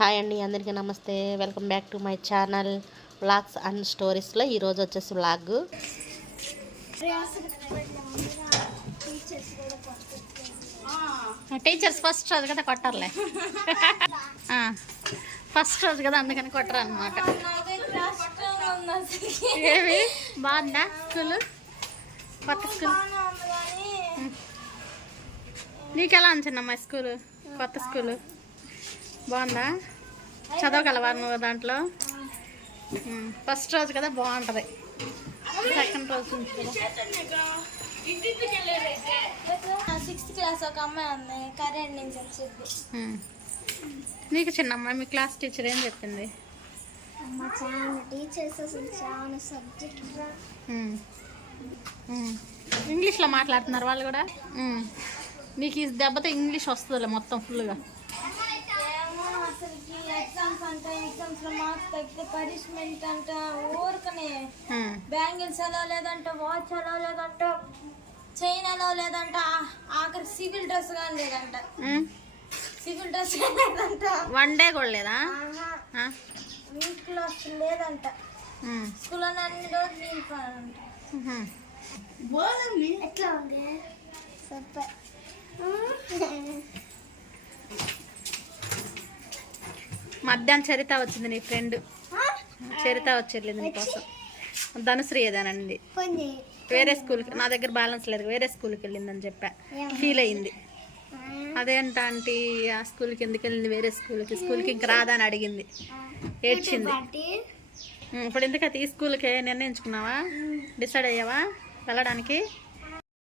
Hi అండి, అందరికీ నమస్తే. Welcome back to my channel vlogs and స్టోరీస్లో ఈరోజు వచ్చేసి వ్లాగ్ టీచర్స్ ఫస్ట్ రోజు కదా కొట్టారులే. ఫస్ట్ రోజు కదా అందుకని కొట్టరు అనమాట. ఏమి బాగుందా స్కూల్? కొత్త స్కూల్ నీకెలా అనిచిందమ్మా స్కూలు? కొత్త స్కూలు బాగుందా? చదవగలవా నువ్వు దాంట్లో? ఫస్ట్ రోజు కదా బాగుంటుంది, సెకండ్ రోజు నుంచి కదా. 6th క్లాస్ ఒక అమ్మాయి ఉంది, కరెంట్ నుంచి వచ్చింది. నీకు చిన్న అమ్మాయి మీ క్లాస్ టీచర్ ఏం చెప్పింది? టీచర్స్ అసలు చాలా సబ్జెక్ట్ ఇంగ్లీష్లో మాట్లాడుతున్నారు వాళ్ళు కూడా. నీకు ఈ దెబ్బతో ఇంగ్లీష్ వస్తుందిలే మొత్తం ఫుల్గా. ఎగ్జామ్స్ అంటే ఎగ్జామ్స్ లో మార్క్స్ తగ్గితే పనిష్మెంట్ అంట, ఊరికనే బ్యాంగిల్స్ ఎలా లేదంట, వాచ్ ఎలా లేదంట, చైన్ ఎలా లేదంట, ఆఖరి సివిల్ డ్రెస్ కానీ లేదంట. సివిల్ డ్రెస్ లేదంట, వన్ డే కూడా లేదా? వీక్లో లేదంట. స్కూల్లో అన్ని రోజులు నింపాలంట. ఎట్లా ఉంది సూపర్. మధ్యాహ్నం చరిత వచ్చింది, నీ ఫ్రెండ్ చరిత వచ్చేది నీకోసం. ధనుశ్రీ ఏదానండి వేరే స్కూల్కి, నా దగ్గర బ్యాలెన్స్ లేదు, వేరే స్కూల్కి వెళ్ళిందని చెప్పా. ఫీల్ అయ్యింది. అదేంట ఆంటీ ఆ స్కూల్కి ఎందుకు వెళ్ళింది, వేరే స్కూల్కి ఇంక రాదా అని అడిగింది, ఏడ్చింది. ఇప్పుడు ఎందుకైతే ఈ స్కూల్కి నిర్ణయించుకున్నావా? డిసైడ్ అయ్యావా వెళ్ళడానికి?